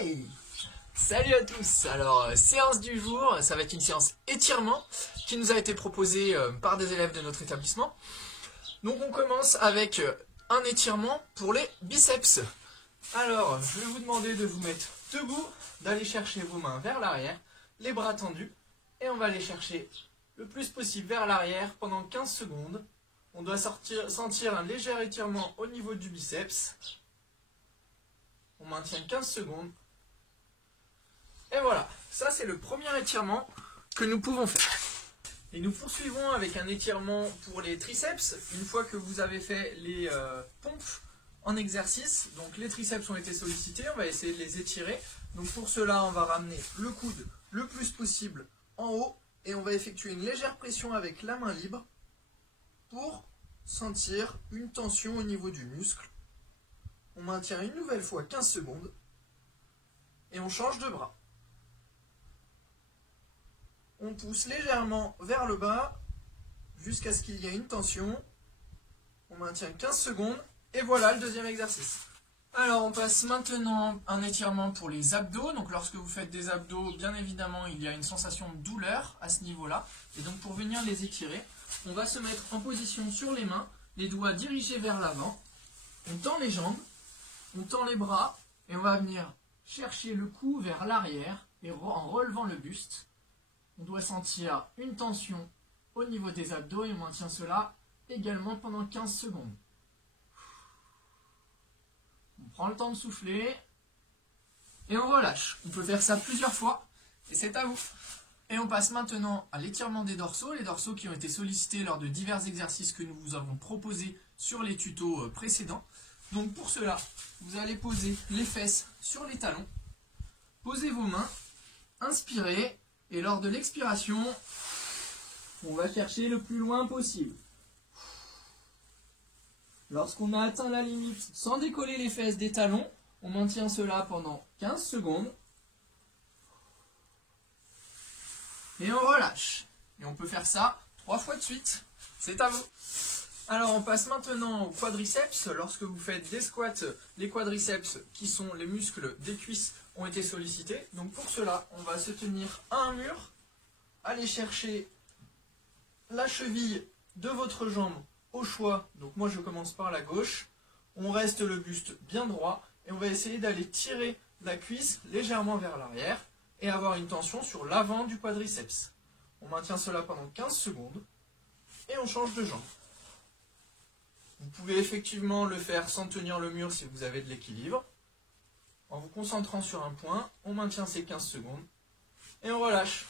Hey! Salut à tous. Alors, séance du jour, ça va être une séance étirement qui nous a été proposée par des élèves de notre établissement. Donc on commence avec un étirement pour les biceps. Alors, je vais vous demander de vous mettre debout, d'aller chercher vos mains vers l'arrière, les bras tendus, et on va les chercher le plus possible vers l'arrière pendant 15 secondes. On doit sentir un léger étirement au niveau du biceps. On maintient 15 secondes. Et voilà, ça c'est le premier étirement que nous pouvons faire. Et nous poursuivons avec un étirement pour les triceps. Une fois que vous avez fait les pompes en exercice, donc les triceps ont été sollicités, on va essayer de les étirer. Donc pour cela, on va ramener le coude le plus possible en haut et on va effectuer une légère pression avec la main libre pour sentir une tension au niveau du muscle. On maintient une nouvelle fois 15 secondes et on change de bras. On pousse légèrement vers le bas jusqu'à ce qu'il y ait une tension. On maintient 15 secondes et voilà le deuxième exercice. Alors on passe maintenant un étirement pour les abdos. Donc lorsque vous faites des abdos, bien évidemment il y a une sensation de douleur à ce niveau-là. Et donc pour venir les étirer, on va se mettre en position sur les mains, les doigts dirigés vers l'avant. On tend les jambes, on tend les bras et on va venir chercher le cou vers l'arrière et en relevant le buste. On doit sentir une tension au niveau des abdos et on maintient cela également pendant 15 secondes. On prend le temps de souffler et on relâche. On peut faire ça plusieurs fois et c'est à vous. Et on passe maintenant à l'étirement des dorsaux, les dorsaux qui ont été sollicités lors de divers exercices que nous vous avons proposés sur les tutos précédents. Donc pour cela, vous allez poser les fesses sur les talons, posez vos mains, inspirez. Et lors de l'expiration, on va chercher le plus loin possible. Lorsqu'on a atteint la limite sans décoller les fesses des talons, on maintient cela pendant 15 secondes. Et on relâche. Et on peut faire ça 3 fois de suite. C'est à vous. Alors on passe maintenant au quadriceps. Lorsque vous faites des squats, les quadriceps, qui sont les muscles des cuisses, ont été sollicités. Donc pour cela, on va se tenir à un mur, aller chercher la cheville de votre jambe au choix. Donc moi je commence par la gauche. On reste le buste bien droit et on va essayer d'aller tirer la cuisse légèrement vers l'arrière et avoir une tension sur l'avant du quadriceps. On maintient cela pendant 15 secondes et on change de jambe. Vous pouvez effectivement le faire sans tenir le mur si vous avez de l'équilibre. En vous concentrant sur un point, on maintient ces 15 secondes et on relâche.